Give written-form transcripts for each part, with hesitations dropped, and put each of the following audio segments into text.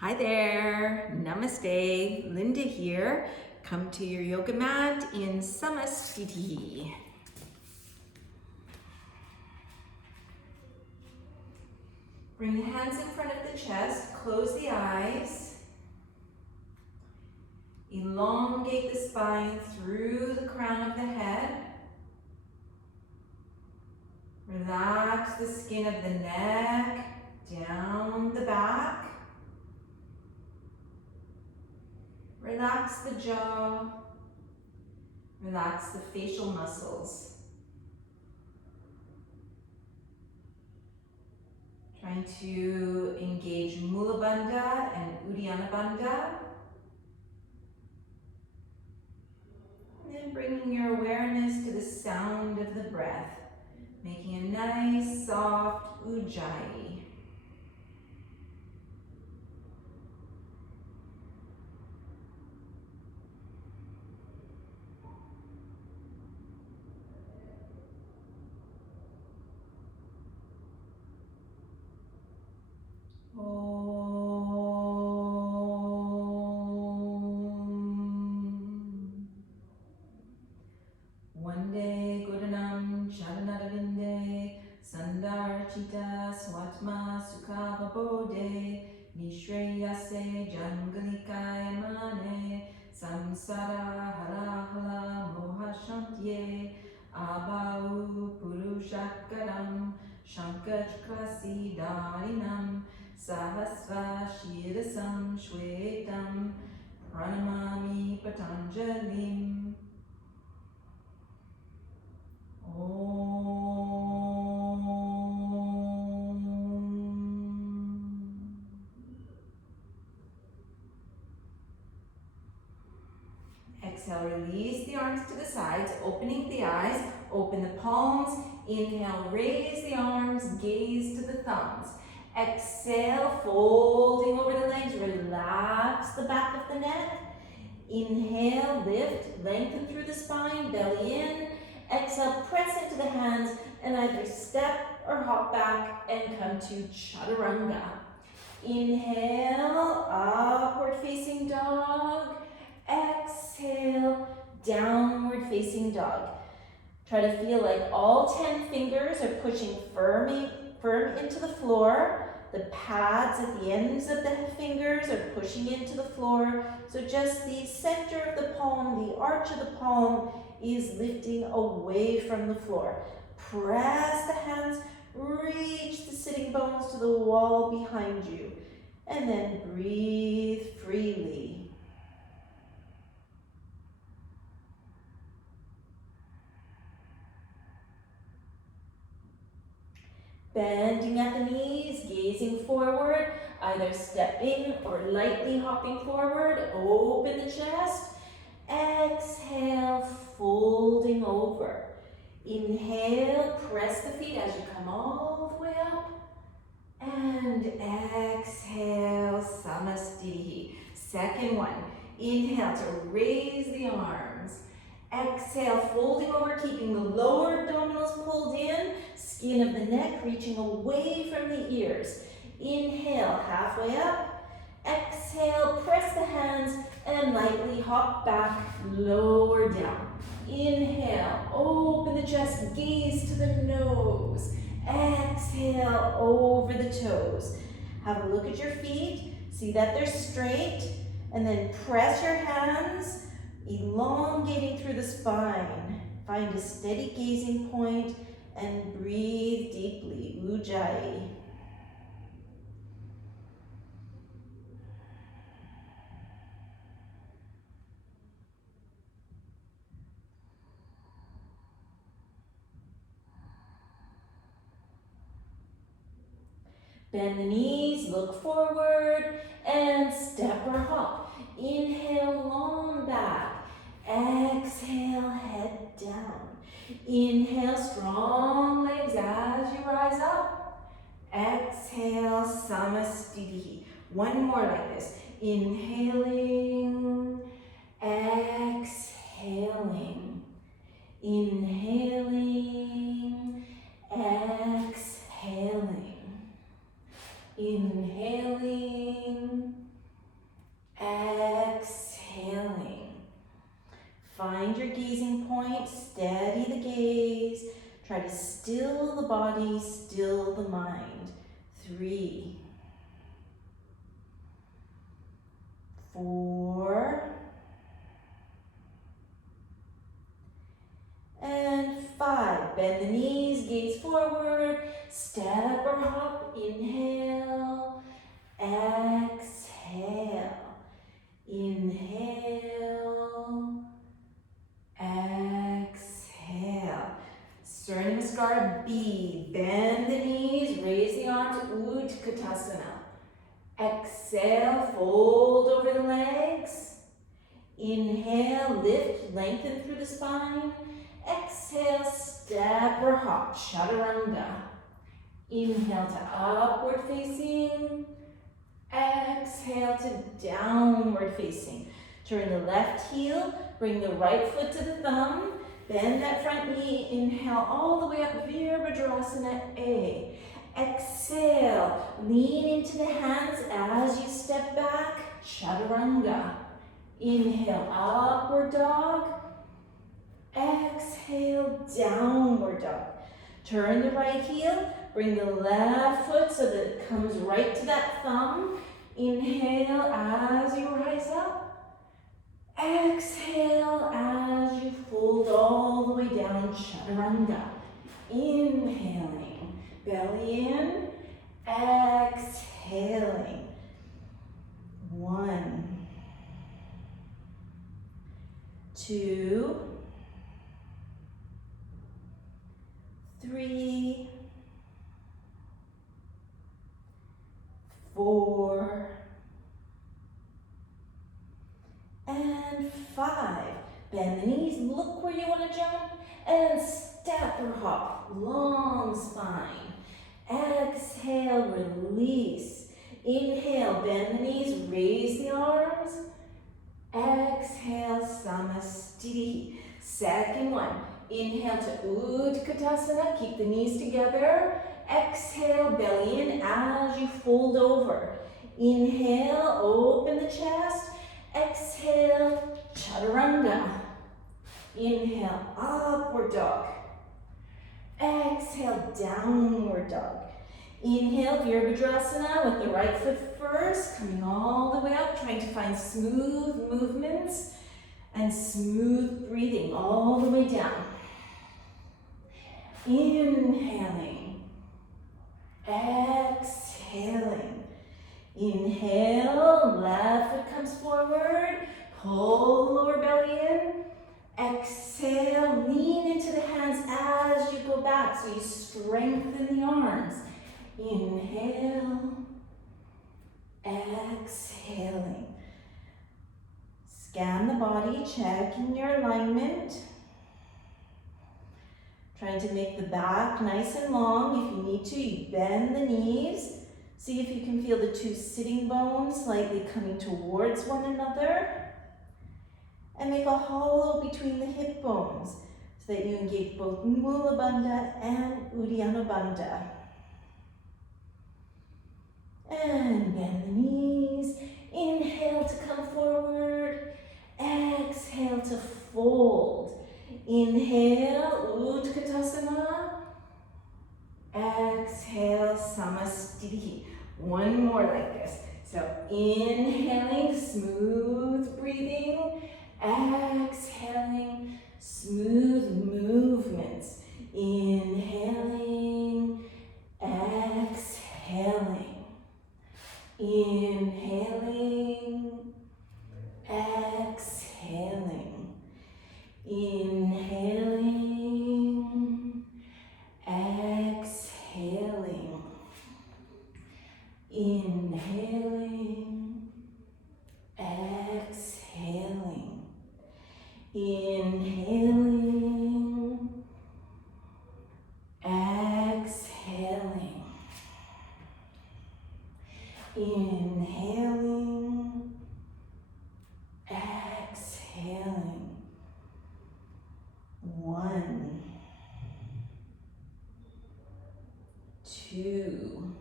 Hi there, Namaste, Linda here. Come to your yoga mat in Samasthiti. Bring the hands in front of the chest, close the eyes. Elongate the spine through the crown of the head. Relax the skin of the neck, down the back. Relax the jaw, relax the facial muscles. Trying to engage Mula Bandha and Uddiyana Bandha. And then bringing your awareness to the sound of the breath, making a nice soft ujjayi. Vande Gudanam Charanarvinde Sandarchita Swatma Sukhavabode Nishreyase Jangalikaya Mane Samsara Harahala Mohashantye Abau Purushakaram Shankachklasi Darinam Sahasva Shirasam Shwetam Pranamami Patanjalim. Exhale, release the arms to the sides, opening the eyes, open the palms. Inhale, raise the arms, gaze to the thumbs. Exhale, folding over the legs, relax the back of the neck. Inhale, lift, lengthen through the spine, belly in. Exhale, press into the hands and either step or hop back and come to Chaturanga. Inhale, upward facing dog. Exhale, downward facing dog. Try to feel like all 10 fingers are pushing firm into the floor. The pads at the ends of the fingers are pushing into the floor. So just the center of the palm, the arch of the palm is lifting away from the floor. Press the hands, reach the sitting bones to the wall behind you. And then breathe freely. Bending at the knees, gazing forward, either stepping or lightly hopping forward. Open the chest. Exhale, folding over. Inhale, press the feet as you come all the way up. And exhale, Samasthiti. Second one. Inhale to raise the arms. Exhale, folding over, keeping the lower abdominals pulled in, skin of the neck reaching away from the ears. Inhale, halfway up. Exhale, press the hands and lightly hop back, lower down. Inhale, open the chest, gaze to the nose. Exhale, over the toes. Have a look at your feet, see that they're straight, and then press your hands, elongating through the spine. Find a steady gazing point and breathe deeply, Ujjayi. Bend the knees, look forward, and step or hop. Inhale, long back. Exhale, head down. Inhale, strong legs as you rise up. Exhale, Samasthiti. One more like this. Inhaling, exhaling. Inhaling, exhaling. Inhaling, body, still the mind. 3, 4, and 5. Bend the knees, gaze forward, step or hop, inhale, exhale, inhale, exhale. Sternum B, bend the knees, raise the arms, Utkatasana. Exhale, fold over the legs. Inhale, lift, lengthen through the spine. Exhale, step or hop, Chaturanga. Inhale to upward facing. Exhale to downward facing. Turn the left heel, bring the right foot to the thumb. Bend that front knee, inhale all the way up, Virabhadrasana A. Exhale, lean into the hands as you step back, Chaturanga. Inhale, upward dog. Exhale, downward dog. Turn the right heel, bring the left foot so that it comes right to that thumb. Inhale as you rise up. Exhale as you fold all the way down, Chaturanga. Inhaling, belly in, exhaling. 1, 2, 3, 4, and 5. Bend the knees, look where you want to jump, and step or hop, long spine. Exhale, release. Inhale, bend the knees, raise the arms. Exhale, Samasthiti. Second one, inhale to Utkatasana, keep the knees together. Exhale, belly in as you fold over. Inhale, open the chest. Exhale, Chaturanga. Inhale, upward dog. Exhale, downward dog. Inhale, Virabhadrasana with the right foot first, coming all the way up, trying to find smooth movements and smooth breathing all the way down. Inhaling, exhaling. Inhale, left foot comes forward, pull the lower belly in. Exhale, lean into the hands as you go back so you strengthen the arms. Inhale, exhaling. Scan the body, checking your alignment. Trying to make the back nice and long. If you need to, you bend the knees. See if you can feel the 2 sitting bones slightly coming towards one another. And make a hollow between the hip bones so that you engage both Mula Bandha and Uddiyana Bandha. And bend the knees. Inhale to come forward. Exhale to fold. Inhale, Utkatasana. Exhale, Samasthiti. One more like this. So inhaling, smooth breathing. Exhaling, smooth movements. Inhaling, exhaling. Inhaling, exhaling. Inhaling, exhaling. Inhaling, exhaling. Inhaling, exhaling. Inhaling, exhaling. 1, 2,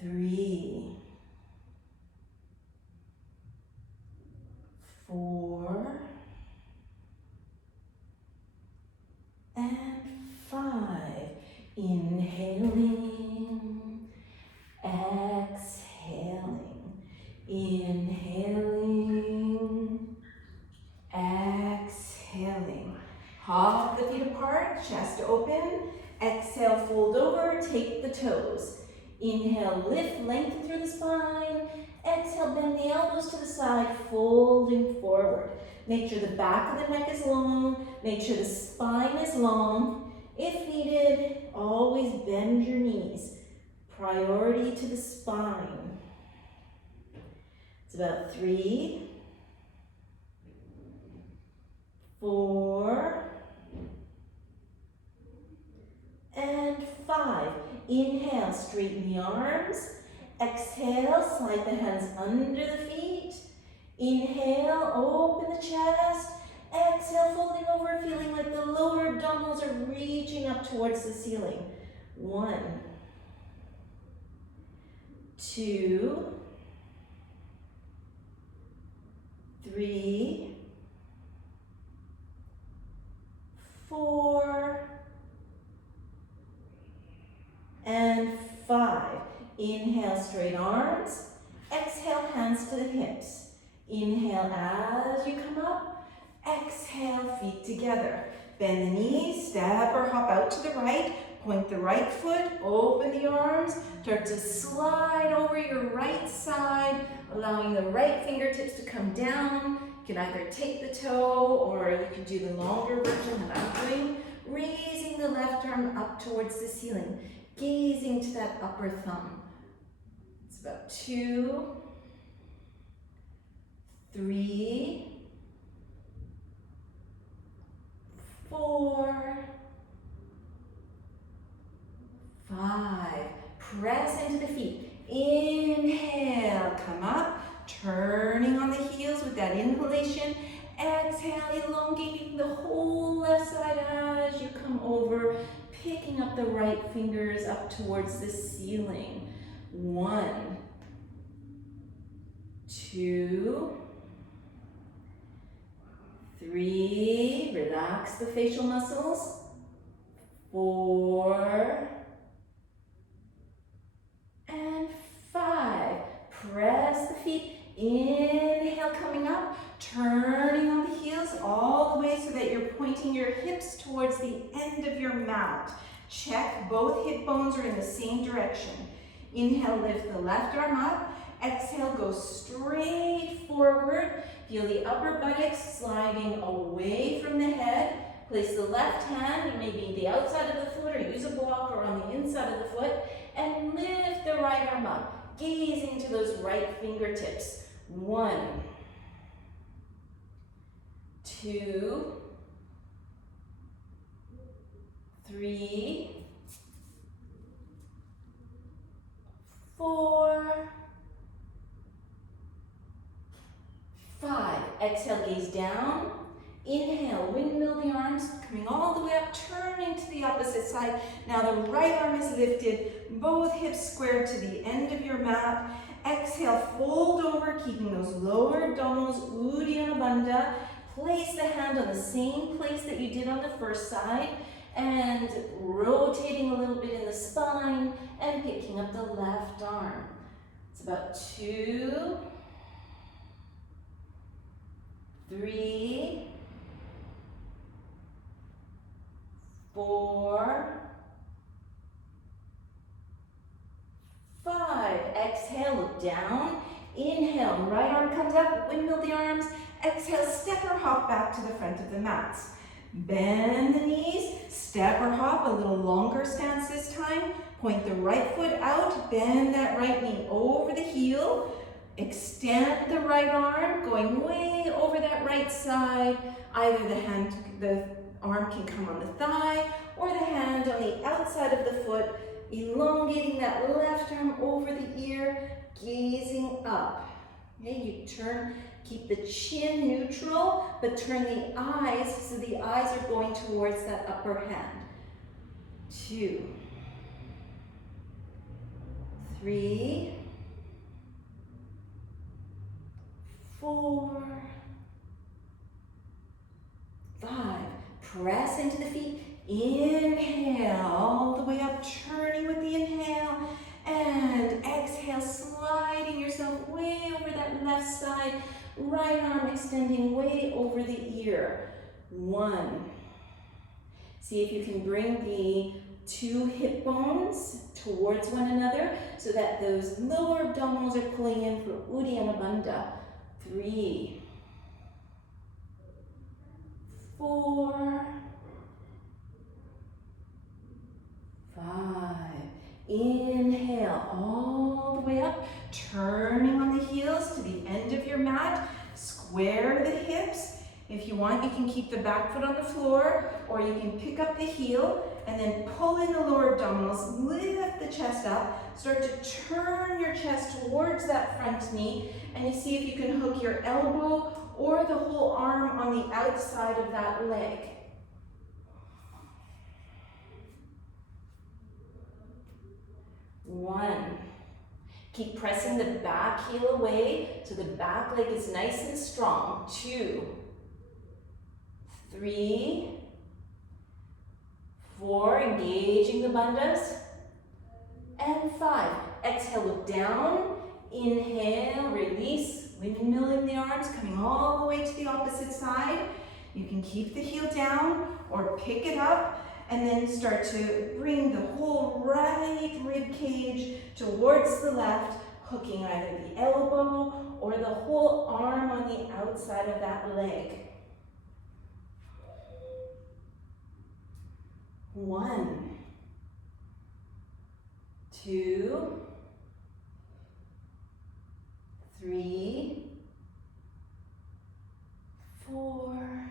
3, 4, and toes. Inhale, lift, lengthen through the spine. Exhale, bend the elbows to the side, folding forward. Make sure the back of the neck is long. Make sure the spine is long. If needed, always bend your knees. Priority to the spine. It's about 3, 4, and 5. Inhale, straighten the arms. Exhale, slide the hands under the feet. Inhale, open the chest. Exhale, folding over, feeling like the lower abdominals are reaching up towards the ceiling. 1, 2, 3, 4, and 5. Inhale, straight arms. Exhale, hands to the hips. Inhale as you come up. Exhale, feet together. Bend the knees, step or hop out to the right. Point the right foot, open the arms. Start to slide over your right side, allowing the right fingertips to come down. You can either take the toe or you can do the longer version that I'm doing. Raising the left arm up towards the ceiling, gazing to that upper thumb. It's about 2, 3, 4, 5. Press into the feet. Inhale, come up, turning on the heels with that inhalation. Exhale, elongating the whole left side as you come over, picking up the right fingers up towards the ceiling. 1, 2, 3, relax the facial muscles. 4, and 5. Press the feet. Inhale, coming up, turning on the heels all the way so that you're pointing your hips towards the end of your mat. Check both hip bones are in the same direction. Inhale, lift the left arm up. Exhale, go straight forward. Feel the upper buttocks sliding away from the head. Place the left hand, maybe the outside of the foot, or use a block, or on the inside of the foot, and lift the right arm up, gazing to those right fingertips. 1, 2, 3, 4, 5. Exhale, gaze down. Inhale, windmill the arms, coming all the way up, turning to the opposite side. Now the right arm is lifted, both hips squared to the end of your mat. Exhale, fold over, keeping those lower abdominals, Uddiyana Bandha. Place the hand on the same place that you did on the first side, and rotating a little bit in the spine, and picking up the left arm. It's about 2, 3, 4, 5. Exhale, look down. Inhale, right arm comes up, windmill the arms. Exhale, step or hop back to the front of the mats. Bend the knees, step or hop, a little longer stance this time. Point the right foot out, bend that right knee over the heel. Extend the right arm, going way over that right side. Either the arm can come on the thigh, or the hand on the outside of the foot, elongating that left arm over the ear, gazing up. Okay, you turn, keep the chin neutral, but turn the eyes so the eyes are going towards that upper hand. 2, 3, 4, 5. Press into the feet. Inhale, all the way up, turning with the inhale. And exhale, sliding yourself way over that left side. Right arm extending way over the ear. 1. See if you can bring the 2 hip bones towards one another so that those lower abdominals are pulling in for Uddiyana Bandha. 3, 4, 5. Inhale all the way up, turning on the heels to the end of your mat. Square the hips. If you want, you can keep the back foot on the floor, or you can pick up the heel and then pull in the lower abdominals, lift the chest up, start to turn your chest towards that front knee, and you see if you can hook your elbow or the whole arm on the outside of that leg. 1. Keep pressing the back heel away so the back leg is nice and strong. 2, 3, 4, engaging the bandhas. And 5, exhale, look down. Inhale, release, windmilling the arms, coming all the way to the opposite side. You can keep the heel down or pick it up, and then start to bring the whole right rib cage towards the left, hooking either the elbow or the whole arm on the outside of that leg. 1, 2, 3, 4,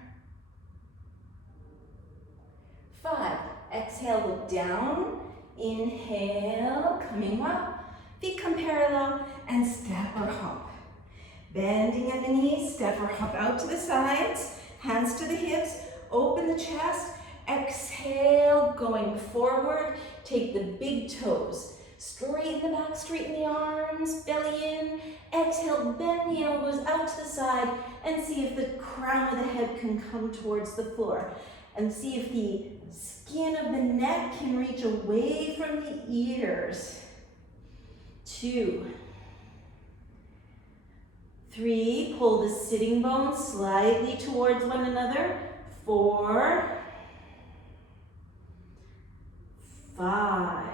5. Exhale, look down. Inhale, coming up. Feet come parallel and step or hop. Bending at the knees, step or hop out to the sides. Hands to the hips, open the chest. Exhale, going forward. Take the big toes. Straighten the back, straighten the arms, belly in. Exhale, bend the elbows out to the side and see if the crown of the head can come towards the floor. And see if the skin of the neck can reach away from the ears. 2, 3, pull the sitting bones slightly towards one another. 4, 5.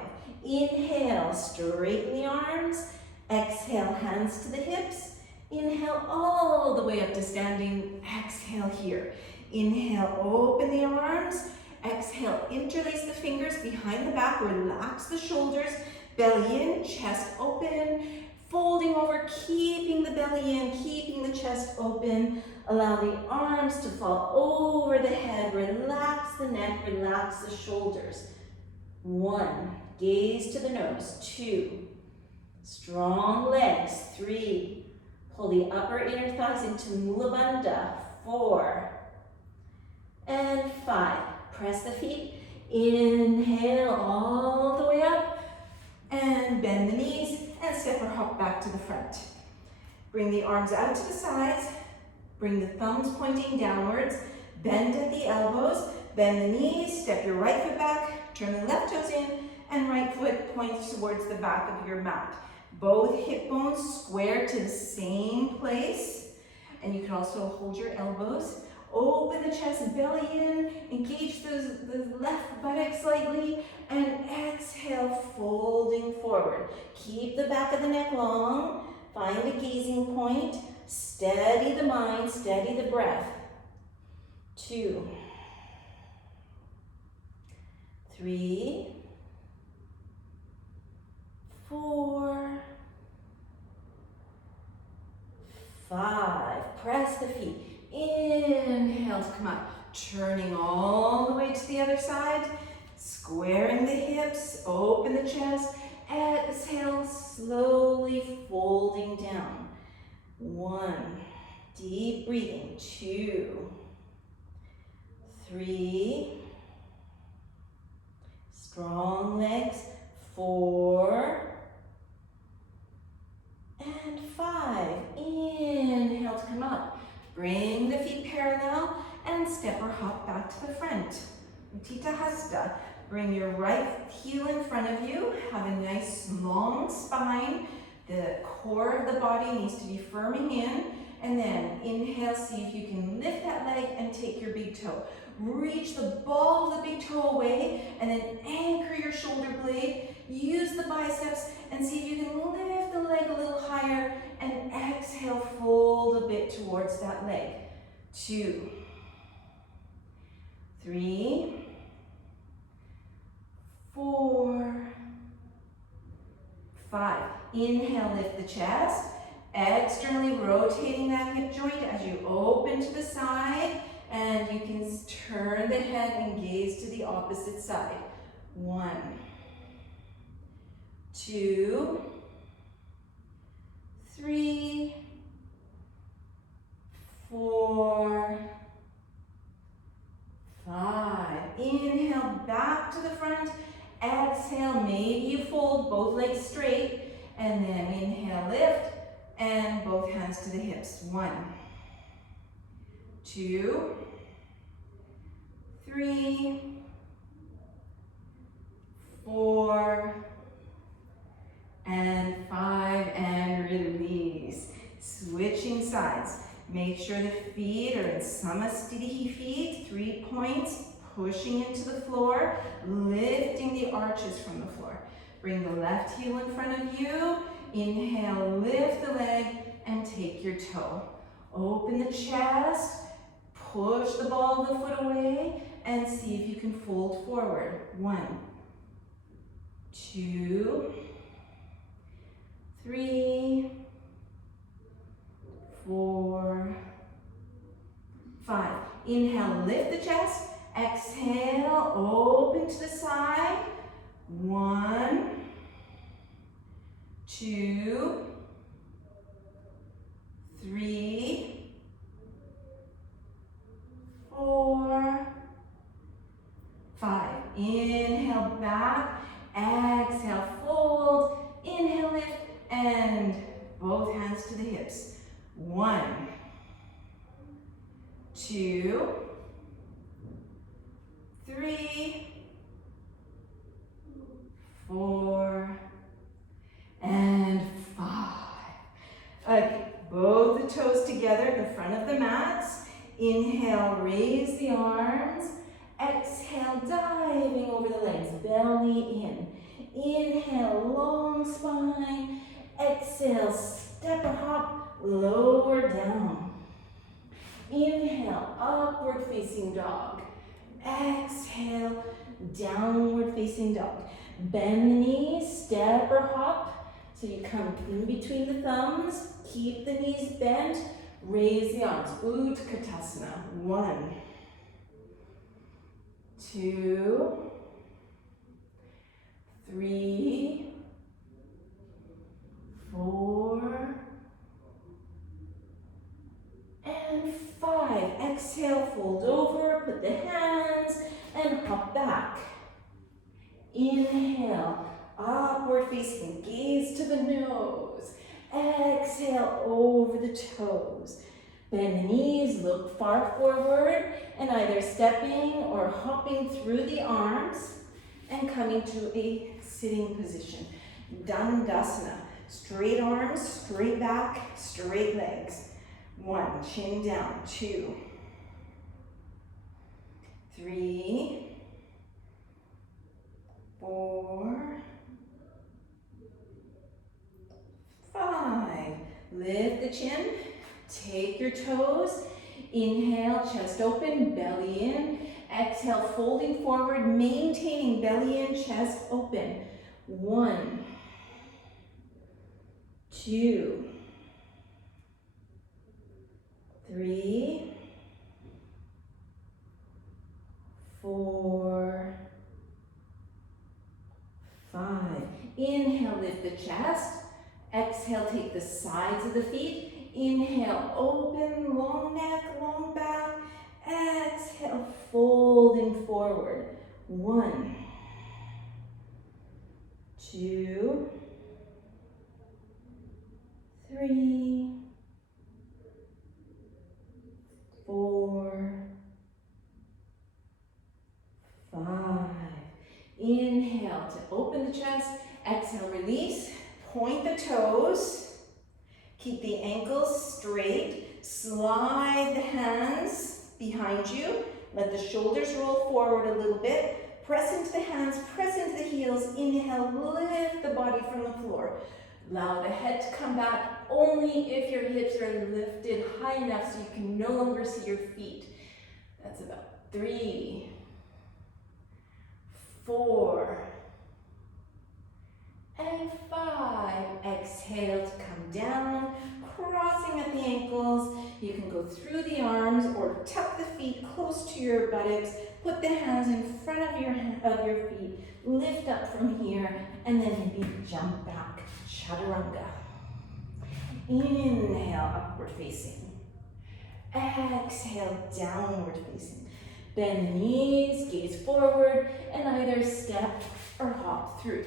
Inhale, straighten the arms. Exhale, hands to the hips. Inhale all the way up to standing. Exhale here. Inhale, open the arms. Exhale, interlace the fingers behind the back. Relax the shoulders. Belly in, chest open. Folding over, keeping the belly in, keeping the chest open. Allow the arms to fall over the head. Relax the neck, relax the shoulders. 1, gaze to the nose. 2, strong legs. 3, pull the upper inner thighs into Mula Bandha. 4, and 5. Press the feet. Inhale all the way up. And bend the knees and step or hop back to the front. Bring the arms out to the sides. Bring the thumbs pointing downwards. Bend at the elbows. Bend the knees. Step your right foot back. Turn the left toes in. And right foot points towards the back of your mat. Both hip bones square to the same place. And you can also hold your elbows. Open the chest, belly in, engage the left buttock slightly, and exhale, folding forward. Keep the back of the neck long, find a gazing point, steady the mind, steady the breath. 2, 3, 4, 5. Press the feet. Inhale to come up, turning all the way to the other side, squaring the hips, open the chest, exhale, slowly folding down. 1, deep breathing. 2, 3, strong legs. 4, and 5. Inhale to come up. Bring the feet parallel and step or hop back to the front. Utthita Hasta. Bring your right heel in front of you. Have a nice long spine. The core of the body needs to be firming in. And then inhale, see if you can lift that leg and take your big toe. Reach the ball of the big toe away and then anchor your shoulder blade. Use the biceps and see if you can lift the leg a little higher and exhale, fold a bit towards that leg. 2, 3, 4, 5. Inhale, lift the chest. Externally rotating that hip joint as you open to the side, and you can turn the head and gaze to the opposite side. 1, 2, 3, 4, 5. Inhale, back to the front. Exhale, maybe you fold both legs straight, and then inhale, lift, and both hands to the hips. 1, 2, 3, 4, and 5, and release. Switching sides. Make sure the feet are in Samasthiti feet, 3 points, pushing into the floor, lifting the arches from the floor. Bring the left heel in front of you. Inhale, lift the leg, and take your toe. Open the chest, push the ball of the foot away, and see if you can fold forward. 1, 2, 3, 4, 5. Inhale, lift the chest. Exhale, open to the side. 1, 2, 3, 4, 5. Inhale, back. Exhale, fold. Inhale, lift, and both hands to the hips. 1, 2, 3, 4, and 5. Okay, both the toes together at the front of the mats. Inhale, raise the arms. Exhale, diving over the legs, belly in. Inhale, long spine. Exhale, step or hop, lower down. Inhale, upward facing dog. Exhale, downward facing dog. Bend the knees, step or hop. So you come in between the thumbs, keep the knees bent, raise the arms. Utkatasana. 1, 2, 3, 4, and 5. Exhale, fold over, put the hands, and hop back. Inhale, upward facing, gaze to the nose. Exhale, over the toes. Bend the knees, look far forward, and either stepping or hopping through the arms and coming to a sitting position. Dandasana. Straight arms, straight back, straight legs. 1, chin down. 2, 3, 4, 5. Lift the chin, take your toes. Inhale, chest open, belly in. Exhale, folding forward, maintaining belly in, chest open. 1, 2, 3, 4, 5. Inhale, lift the chest. Exhale, take the sides of the feet. Inhale, open, long neck, long back. Exhale, folding forward. 1, 2, 3, 4, 5. Inhale to open the chest. Exhale, release. Point the toes. Keep the ankles straight. Slide the hands behind you. Let the shoulders roll forward a little bit. Press into the hands, press into the heels. Inhale, lift the body from the floor. Allow the head to come back only if your hips are lifted high enough so you can no longer see your feet. That's about 3, 4, and 5. Exhale to come down, crossing at the ankles. You can go through the arms or tuck the feet close to your buttocks. Put the hands in front of your feet. Lift up from here, and then maybe jump back. Chaturanga. Inhale, upward facing. Exhale, downward facing. Bend the knees, gaze forward, and either step or hop through.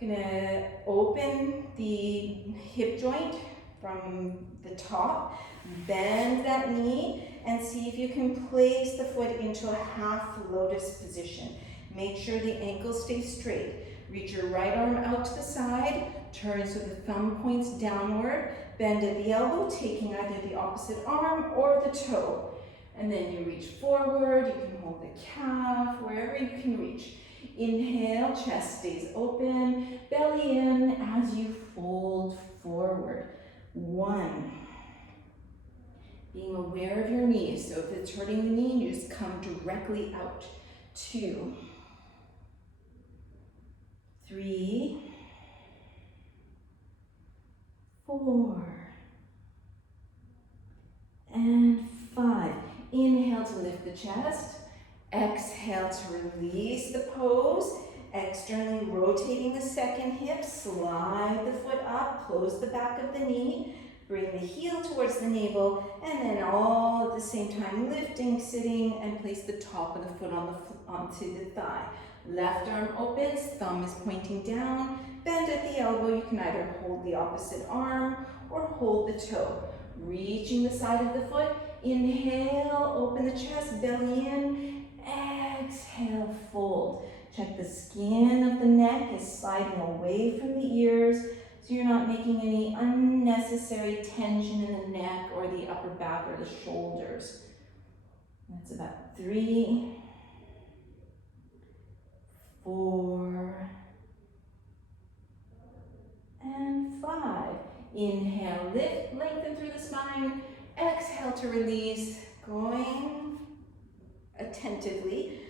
Gonna open the hip joint from the top, bend that knee, and see if you can place the foot into a half lotus position. Make sure the ankle stays straight. Reach your right arm out to the side, turn so the thumb points downward, bend at the elbow, taking either the opposite arm or the toe. And then you reach forward, you can hold the calf, wherever you can reach. Inhale, chest stays open, belly in as you fold forward. 1. Being aware of your knees, so if it's hurting the knee, you just come directly out. 2, 3, 4, and 5. Inhale to lift the chest. Exhale to release the pose. Externally rotating the second hip. Slide the foot up. Close the back of the knee. Bring the heel towards the navel. And then all at the same time lifting, sitting, and place the top of the foot onto the thigh. Left arm opens. Thumb is pointing down. Bend at the elbow. You can either hold the opposite arm or hold the toe. Reaching the side of the foot. Inhale, open the chest, belly in. Exhale, fold. Check the skin of the neck is sliding away from the ears, so you're not making any unnecessary tension in the neck or the upper back or the shoulders. That's about 3, 4, and 5. Inhale, lift, lengthen through the spine. Exhale to release, going attentively.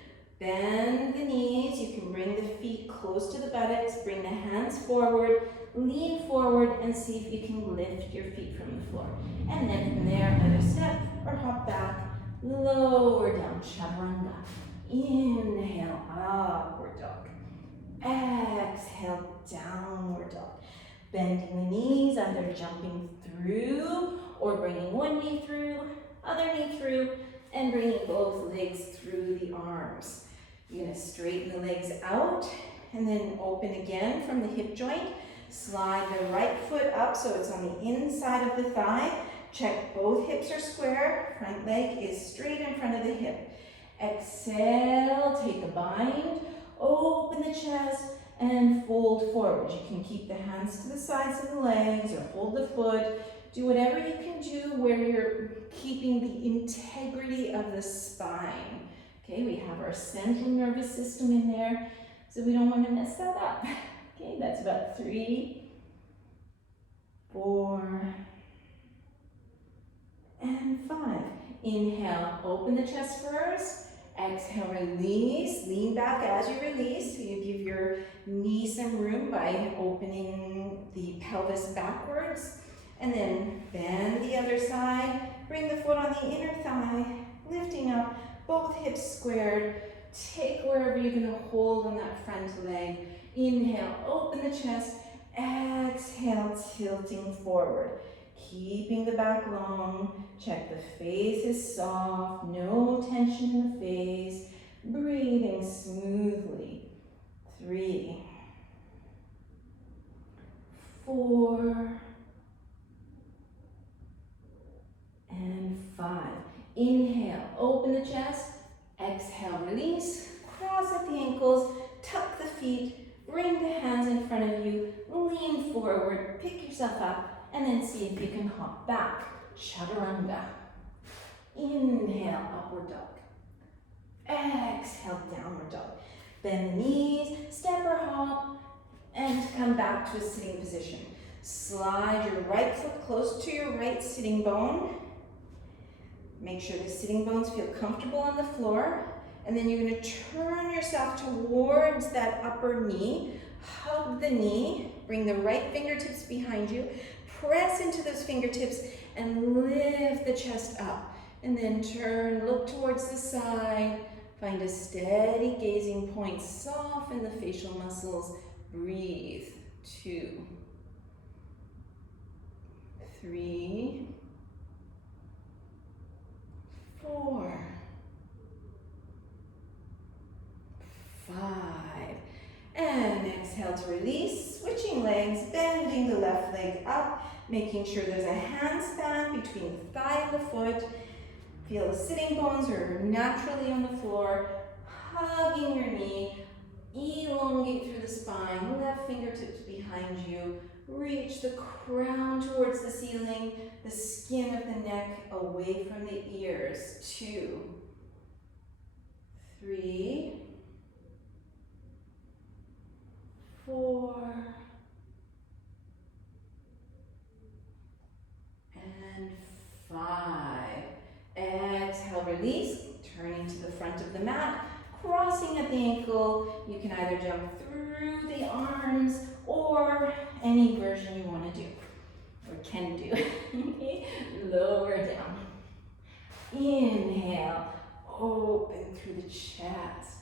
Bend the knees. You can bring the feet close to the buttocks. Bring the hands forward. Lean forward and see if you can lift your feet from the floor. And then from there, either step or hop back. Lower down, chaturanga. Inhale, upward dog. Exhale, downward dog. Bending the knees, either jumping through or bringing one knee through, other knee through, and bringing both legs through the arms. You're going to straighten the legs out and then open again from the hip joint. Slide the right foot up so it's on the inside of the thigh. Check both hips are square. Front leg is straight in front of the hip. Exhale, take a bind, open the chest, and fold forward. You can keep the hands to the sides of the legs or hold the foot. Do whatever you can do where you're keeping the integrity of the spine. Okay, we have our central nervous system in there, so we don't want to mess that up. Okay, that's about 3, 4, and 5. Inhale, open the chest first. Exhale, release. Lean back as you release. So you give your knee some room by opening the pelvis backwards. And then bend the other side. Bring the foot on the inner thigh. Lifting up, both hips squared. Take wherever you're going to hold on that front leg. Inhale, open the chest. Exhale, tilting forward. Keeping the back long. Check the face is soft. No tension in the face. Breathing smoothly. 3, 4, and 5. Inhale, open the chest. Exhale, release. Cross at the ankles. Tuck the feet. Bring the hands in front of you. Lean forward. Pick yourself up. And then see if you can hop back. Chaturanga. Inhale, upward dog. Exhale, downward dog. Bend the knees, step or hop, and come back to a sitting position. Slide your right foot close to your right sitting bone. Make sure the sitting bones feel comfortable on the floor. And then you're going to turn yourself towards that upper knee. Hug the knee. Bring the right fingertips behind you. Press into those fingertips and lift the chest up. And then turn, look towards the side. Find a steady gazing point. Soften the facial muscles. Breathe. 2, 3, 4, 5. And exhale to release. Switching legs, bending the left leg up, making sure there's a handspan between the thigh and the foot. Feel the sitting bones are naturally on the floor. Hugging your knee. Elongate through the spine. Left fingertips behind you. Reach the crown towards the ceiling. The skin of the neck away from the ears. 2, 3, 4, and 5. Exhale, release, turning to the front of the mat, crossing at the ankle. You can either jump through the arms or any version you want to do, or can do. Okay, lower down. Inhale, open through the chest.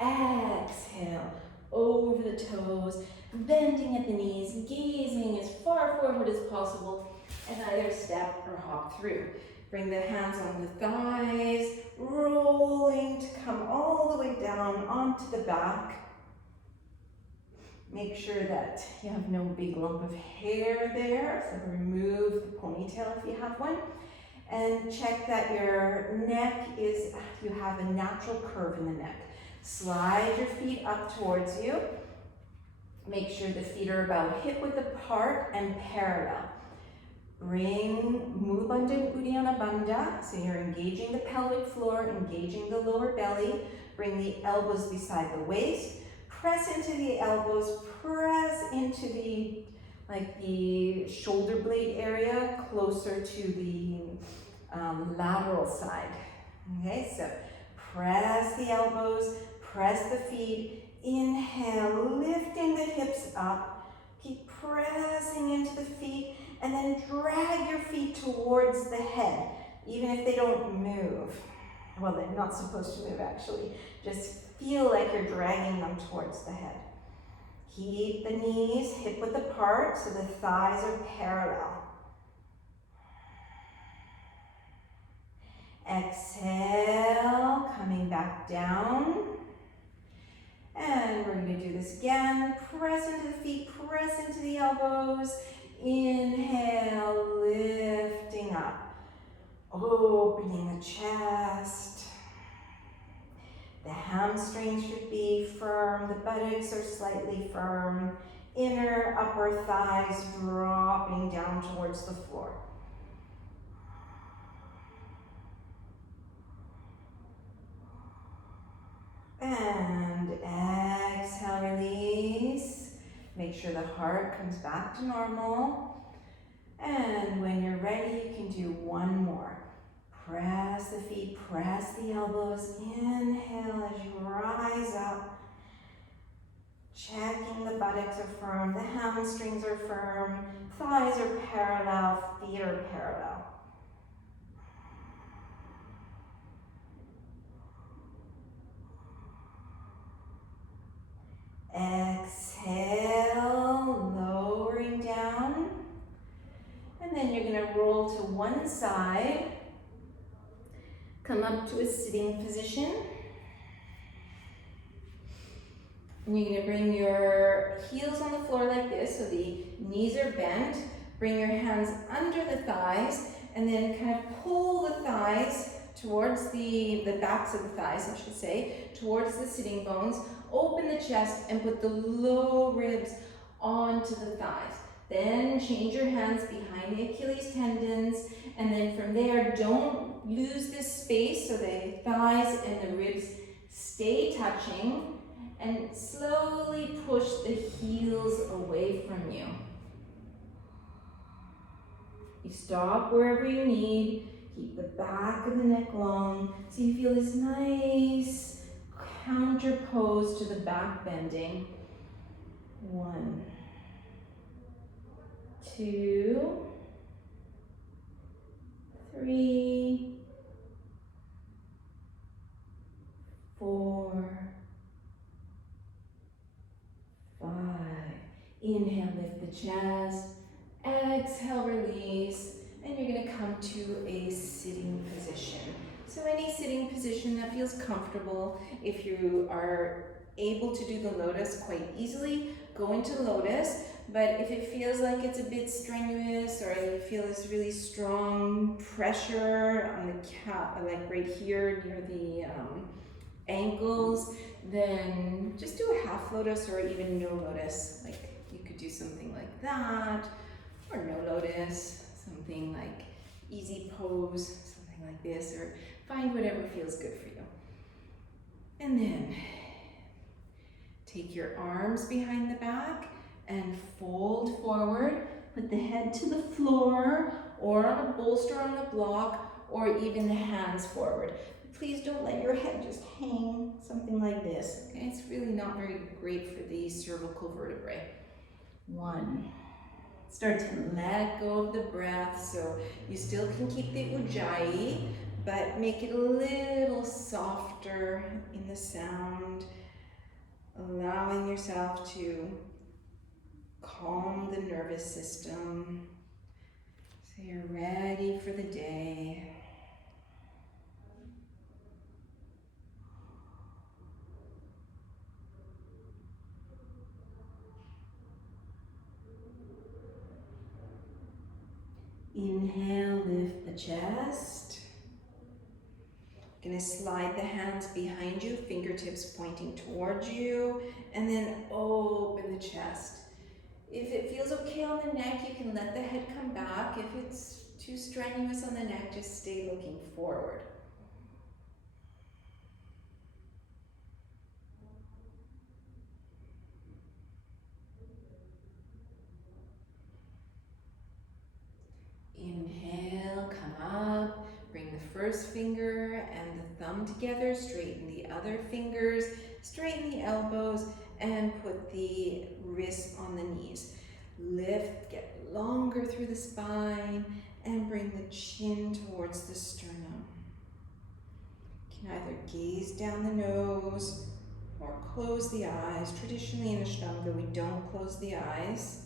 Exhale, over the toes, bending at the knees, gazing as far forward as possible, and either step or hop through. Bring the hands on the thighs, rolling to come all the way down onto the back. Make sure that you have no big lump of hair there, so remove the ponytail if you have one. And check that your neck is, you have a natural curve in the neck. Slide your feet up towards you. Make sure the feet are about hip-width apart and parallel. Bring Mula Bandha, Uddiyana Bandha, so you're engaging the pelvic floor, engaging the lower belly. Bring the elbows beside the waist. Press into the elbows, press into the shoulder blade area, closer to the lateral side. Okay, so press the elbows, press the feet. Inhale, lifting the hips up. Keep pressing into the feet, and then drag your feet towards the head, even if they don't move. Well, they're not supposed to move actually. Just feel like you're dragging them towards the head. Keep the knees hip-width apart so the thighs are parallel. Exhale, coming back down. And we're going to do this again. Press into the feet, press into the elbows. Inhale, lifting up. Opening the chest. The hamstrings should be firm. The buttocks are slightly firm. Inner upper thighs dropping down towards the floor. And exhale, release. Make sure the heart comes back to normal. And when you're ready, you can do one more. Press the feet, press the elbows. Inhale as you rise up. Checking the buttocks are firm, the hamstrings are firm, thighs are parallel, feet are parallel. Exhale, lowering down. And then you're going to roll to one side. Come up to a sitting position. And you're going to bring your heels on the floor like this, so the knees are bent. Bring your hands under the thighs, and then kind of pull the thighs towards the backs of the thighs, I should say, towards the sitting bones. Open the chest and put the low ribs onto the thighs. Then change your hands behind the Achilles tendons, and then from there, don't lose this space so the thighs and the ribs Stay touching and slowly push the heels away from you. You stop wherever you need. Keep the back of the neck long so you feel this nice counter pose to the back bending. 1, 2, 3, 4, 5. Inhale, lift the chest. Exhale, release. And you're going to come to a sitting position. So any sitting position that feels comfortable. If you are able to do the lotus quite easily, go into lotus. But if it feels like it's a bit strenuous or you feel this really strong pressure on the calf, like right here near the ankles, then just do a half lotus or even no lotus. Like you could do something like that or no lotus. Something like easy pose, something like this, or find whatever feels good for you. And then take your arms behind the back and fold forward. Put the head to the floor or on a bolster on the block or even the hands forward. Please don't let your head just hang, something like this. Okay, it's really not very great for the cervical vertebrae. 1. Start to let go of the breath, so you still can keep the ujjayi, but make it a little softer in the sound, allowing yourself to calm the nervous system so you're ready for the day. Inhale, lift the chest. Gonna slide the hands behind you, fingertips pointing towards you, and then open the chest. If it feels okay on the neck, you can let the head come back. If it's too strenuous on the neck, just stay looking forward. Inhale, come up, bring the first finger and the thumb together, straighten the other fingers, straighten the elbows, and put the wrists on the knees. Lift, get longer through the spine, and bring the chin towards the sternum. You can either gaze down the nose or close the eyes. Traditionally in Ashtanga, we don't close the eyes.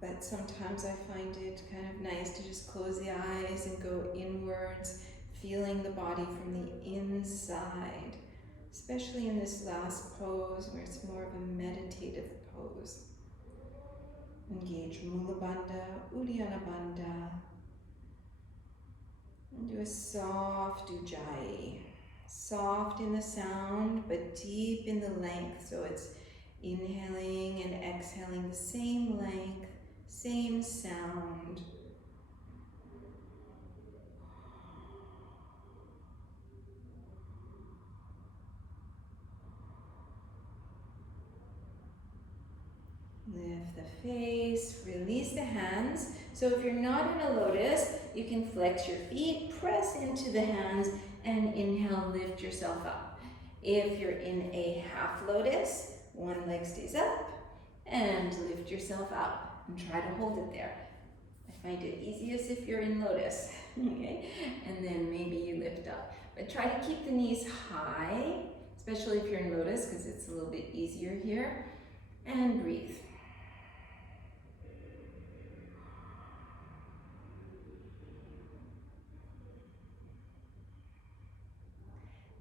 But sometimes I find it kind of nice to just close the eyes and go inwards, feeling the body from the inside, especially in this last pose where it's more of a meditative pose. Engage Mula Bandha, Uddiyana Bandha, and do a soft ujjayi. Soft in the sound, but deep in the length, so it's inhaling and exhaling the same length, same sound. Lift the face, release the hands. So if you're not in a lotus, you can flex your feet, press into the hands, and inhale, lift yourself up. If you're in a half lotus, one leg stays up, and lift yourself up. And try to hold it there. I find it easiest if you're in lotus, okay? And then maybe you lift up. But try to keep the knees high, especially if you're in lotus, because it's a little bit easier here. And breathe.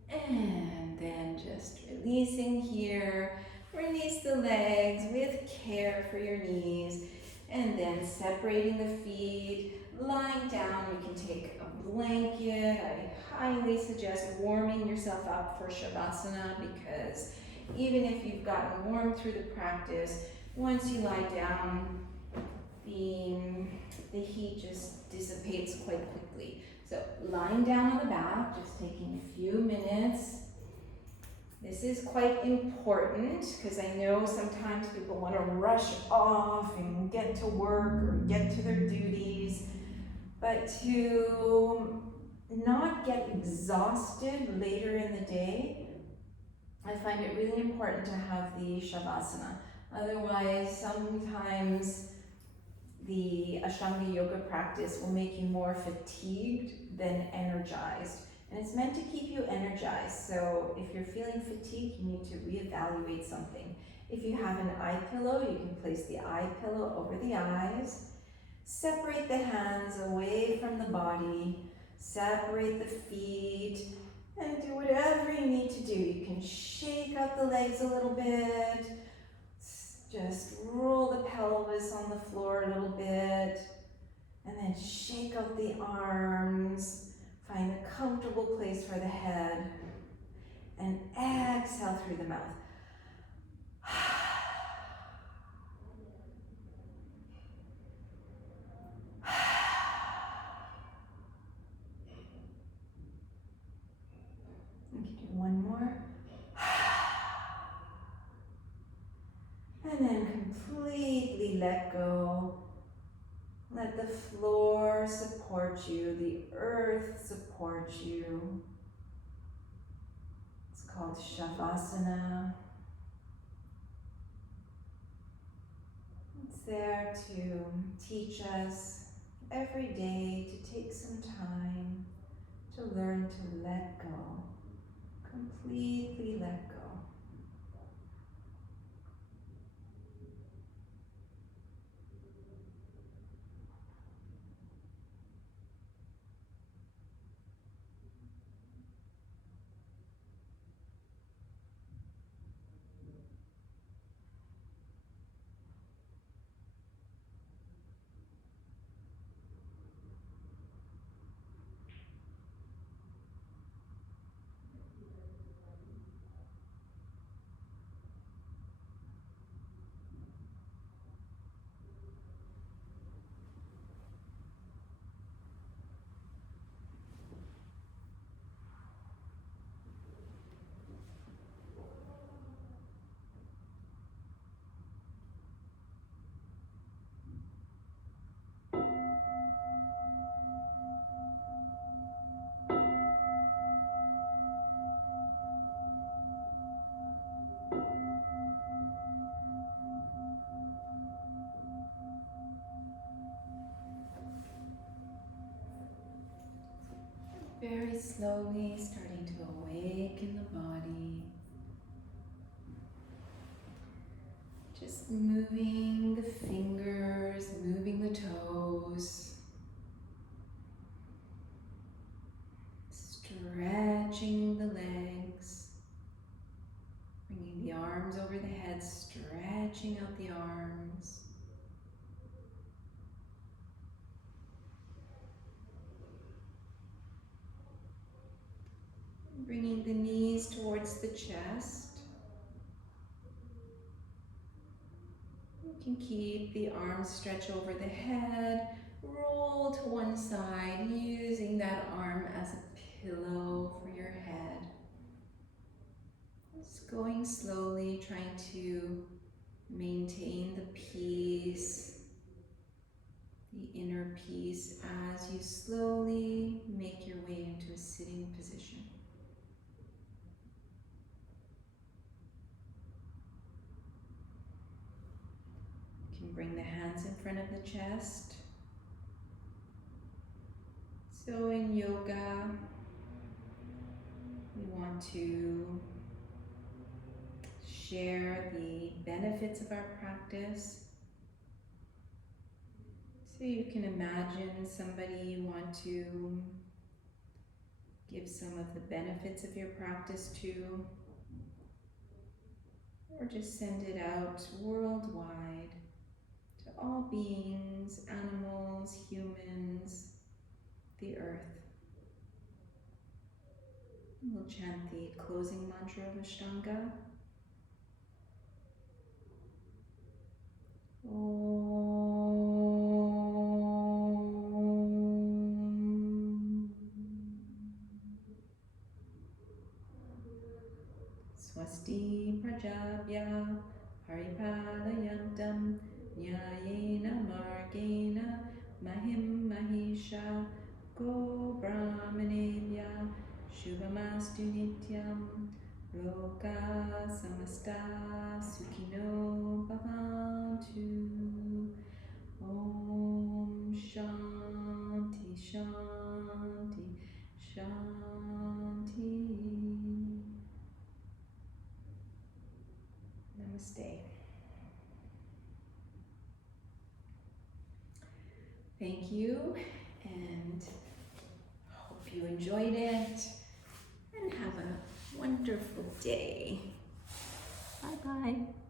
And then just releasing here. Release the legs with care for your knees. And then separating the feet, lying down. You can take a blanket. I highly suggest warming yourself up for Savasana, because even if you've gotten warm through the practice, once you lie down, the heat just dissipates quite quickly. So lying down on the back, just taking a few minutes. This is quite important because I know sometimes people want to rush off and get to work or get to their duties, but to not get exhausted later in the day, I find it really important to have the Savasana. Otherwise, sometimes the Ashtanga yoga practice will make you more fatigued than energized. And it's meant to keep you energized. So if you're feeling fatigued, you need to reevaluate something. If you have an eye pillow, you can place the eye pillow over the eyes. Separate the hands away from the body. Separate the feet. And do whatever you need to do. You can shake out the legs a little bit. Just roll the pelvis on the floor a little bit. And then shake out the arms. Find a comfortable place for the head. And exhale through the mouth. We can do one more. And then completely let go. Let the floor support you, the earth support you. It's called Savasana. It's there to teach us every day to take some time to learn to let go, completely let go. Very slowly starting to awaken the body. Just moving the fingers, moving the toes. Stretching the legs. Bringing the arms over the head, stretching out the arms. Bringing the knees towards the chest. You can keep the arms stretched over the head, roll to one side, using that arm as a pillow for your head. Just going slowly, trying to maintain the peace, the inner peace, as you slowly make your way into a sitting position. Bring the hands in front of the chest. So in yoga, we want to share the benefits of our practice. So you can imagine somebody you want to give some of the benefits of your practice to, or just send it out worldwide. To all beings, animals, humans, the earth. We'll chant the closing mantra of Ashtanga. Om. Swasti Prajabhya Paripalayantam Nyayena Margena Mahim Mahisha Go Brahmanebhya Shubhamastu Nityam Loka Samasta Sukhino Bhavantu. Om Shanti Shanti Shanti. Namaste. Thank you, and hope you enjoyed it, and have a wonderful day. Bye-bye.